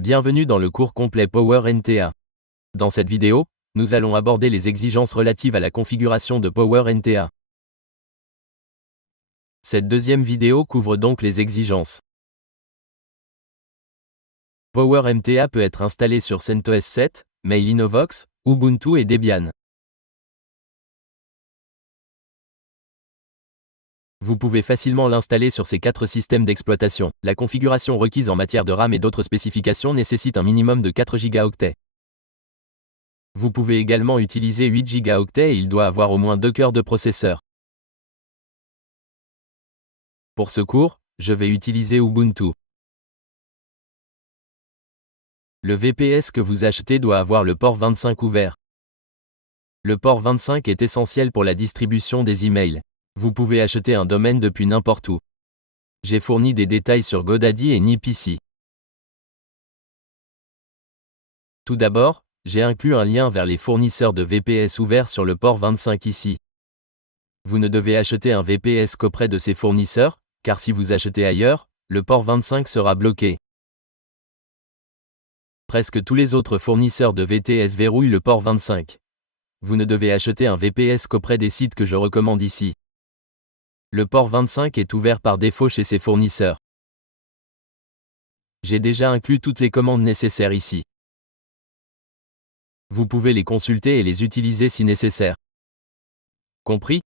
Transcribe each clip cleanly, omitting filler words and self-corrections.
Bienvenue dans le cours complet PowerNTA. Dans cette vidéo, nous allons aborder les exigences relatives à la configuration de PowerNTA. Cette deuxième vidéo couvre donc les exigences. PowerMTA peut être installé sur CentOS 7, Mail-Inovox, Ubuntu et Debian. Vous pouvez facilement l'installer sur ces 4 systèmes d'exploitation. La configuration requise en matière de RAM et d'autres spécifications nécessite un minimum de 4 Go. Vous pouvez également utiliser 8 Go et il doit avoir au moins 2 cœurs de processeur. Pour ce cours, je vais utiliser Ubuntu. Le VPS que vous achetez doit avoir le port 25 ouvert. Le port 25 est essentiel pour la distribution des emails. Vous pouvez acheter un domaine depuis n'importe où. J'ai fourni des détails sur GoDaddy et Nip ici. Tout d'abord, j'ai inclus un lien vers les fournisseurs de VPS ouverts sur le port 25 ici. Vous ne devez acheter un VPS qu'auprès de ces fournisseurs, car si vous achetez ailleurs, le port 25 sera bloqué. Presque tous les autres fournisseurs de VPS verrouillent le port 25. Vous ne devez acheter un VPS qu'auprès des sites que je recommande ici. Le port 25 est ouvert par défaut chez ces fournisseurs. J'ai déjà inclus toutes les commandes nécessaires ici. Vous pouvez les consulter et les utiliser si nécessaire. Compris?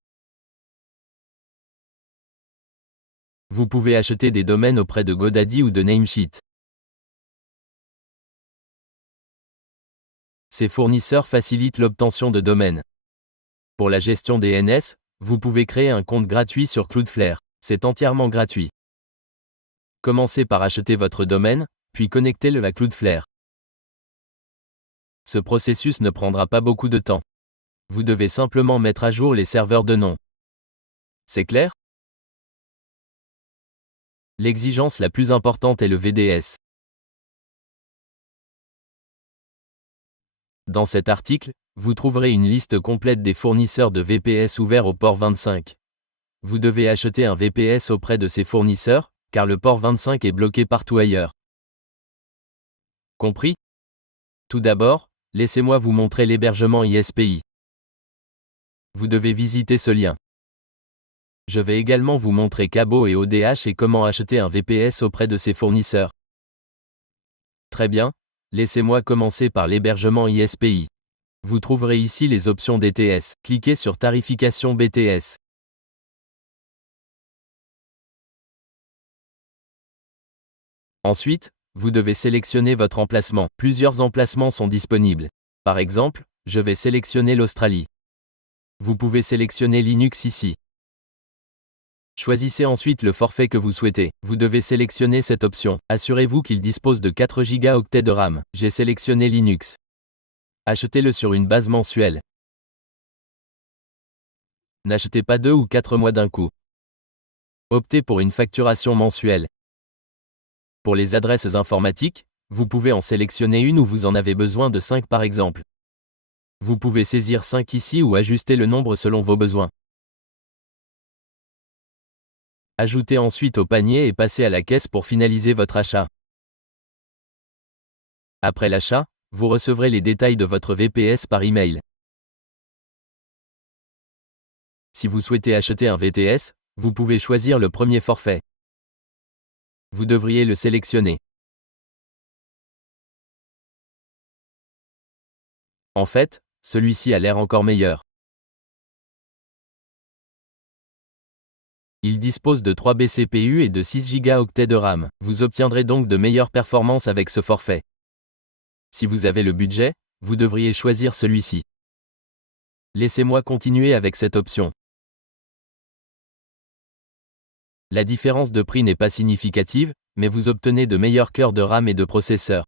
Vous pouvez acheter des domaines auprès de GoDaddy ou de Namecheap. Ces fournisseurs facilitent l'obtention de domaines. Pour la gestion des DNS, vous pouvez créer un compte gratuit sur Cloudflare. C'est entièrement gratuit. Commencez par acheter votre domaine, puis connectez-le à Cloudflare. Ce processus ne prendra pas beaucoup de temps. Vous devez simplement mettre à jour les serveurs de nom. C'est clair? L'exigence la plus importante est le VDS. Dans cet article, vous trouverez une liste complète des fournisseurs de VPS ouverts au port 25. Vous devez acheter un VPS auprès de ces fournisseurs, car le port 25 est bloqué partout ailleurs. Compris? Tout d'abord, laissez-moi vous montrer l'hébergement ISPI. Vous devez visiter ce lien. Je vais également vous montrer Cabo et ODH et comment acheter un VPS auprès de ces fournisseurs. Très bien, laissez-moi commencer par l'hébergement ISPI. Vous trouverez ici les options DTS. Cliquez sur Tarification BTS. Ensuite, vous devez sélectionner votre emplacement. Plusieurs emplacements sont disponibles. Par exemple, je vais sélectionner l'Australie. Vous pouvez sélectionner Linux ici. Choisissez ensuite le forfait que vous souhaitez. Vous devez sélectionner cette option. Assurez-vous qu'il dispose de 4 Go de RAM. J'ai sélectionné Linux. Achetez-le sur une base mensuelle. N'achetez pas 2 ou 4 mois d'un coup. Optez pour une facturation mensuelle. Pour les adresses informatiques, vous pouvez en sélectionner une ou vous en avez besoin de 5 par exemple. Vous pouvez saisir 5 ici ou ajuster le nombre selon vos besoins. Ajoutez ensuite au panier et passez à la caisse pour finaliser votre achat. Après l'achat, vous recevrez les détails de votre VPS par email. Si vous souhaitez acheter un VPS, vous pouvez choisir le premier forfait. Vous devriez le sélectionner. En fait, celui-ci a l'air encore meilleur. Il dispose de 3 BCPU et de 6 Go de RAM. Vous obtiendrez donc de meilleures performances avec ce forfait. Si vous avez le budget, vous devriez choisir celui-ci. Laissez-moi continuer avec cette option. La différence de prix n'est pas significative, mais vous obtenez de meilleurs cœurs de RAM et de processeur.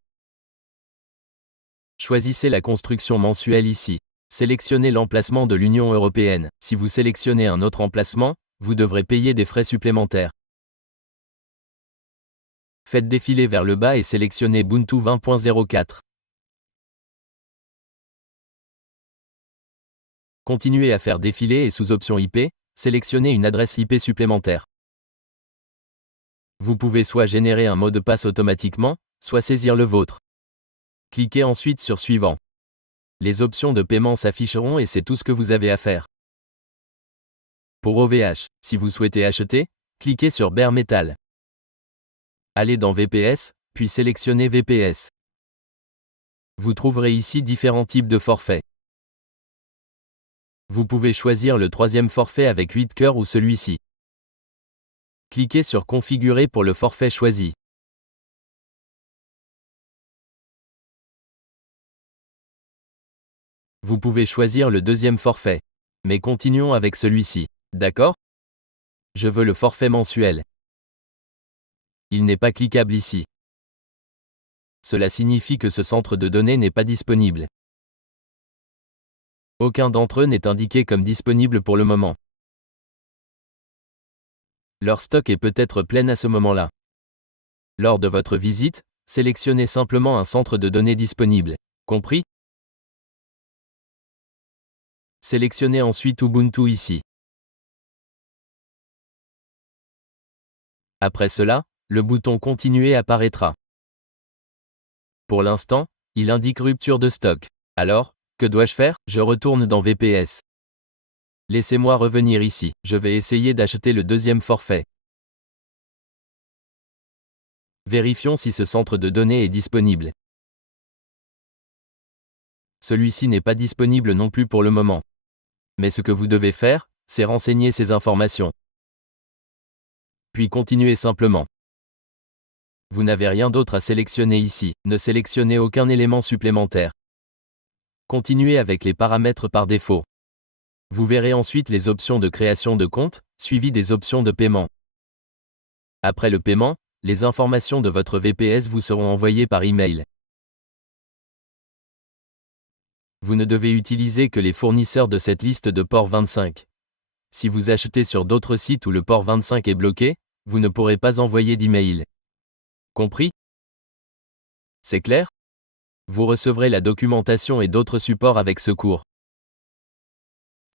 Choisissez la construction mensuelle ici. Sélectionnez l'emplacement de l'Union européenne. Si vous sélectionnez un autre emplacement, vous devrez payer des frais supplémentaires. Faites défiler vers le bas et sélectionnez Ubuntu 20.04. Continuez à faire défiler et sous option IP, sélectionnez une adresse IP supplémentaire. Vous pouvez soit générer un mot de passe automatiquement, soit saisir le vôtre. Cliquez ensuite sur Suivant. Les options de paiement s'afficheront et c'est tout ce que vous avez à faire. Pour OVH, si vous souhaitez acheter, cliquez sur Bare Metal. Allez dans VPS, puis sélectionnez VPS. Vous trouverez ici différents types de forfaits. Vous pouvez choisir le troisième forfait avec 8 cœurs ou celui-ci. Cliquez sur Configurer pour le forfait choisi. Vous pouvez choisir le deuxième forfait. Mais continuons avec celui-ci. D'accord? Je veux le forfait mensuel. Il n'est pas cliquable ici. Cela signifie que ce centre de données n'est pas disponible. Aucun d'entre eux n'est indiqué comme disponible pour le moment. Leur stock est peut-être plein à ce moment-là. Lors de votre visite, sélectionnez simplement un centre de données disponible. Compris? Sélectionnez ensuite Ubuntu ici. Après cela, le bouton Continuer apparaîtra. Pour l'instant, il indique rupture de stock. Alors, que dois-je faire? Je retourne dans VPS. Laissez-moi revenir ici. Je vais essayer d'acheter le deuxième forfait. Vérifions si ce centre de données est disponible. Celui-ci n'est pas disponible non plus pour le moment. Mais ce que vous devez faire, c'est renseigner ces informations. Puis continuez simplement. Vous n'avez rien d'autre à sélectionner ici, ne sélectionnez aucun élément supplémentaire. Continuez avec les paramètres par défaut. Vous verrez ensuite les options de création de compte, suivies des options de paiement. Après le paiement, les informations de votre VPS vous seront envoyées par email. Vous ne devez utiliser que les fournisseurs de cette liste de port 25. Si vous achetez sur d'autres sites où le port 25 est bloqué, vous ne pourrez pas envoyer d'email. Compris? C'est clair? Vous recevrez la documentation et d'autres supports avec ce cours.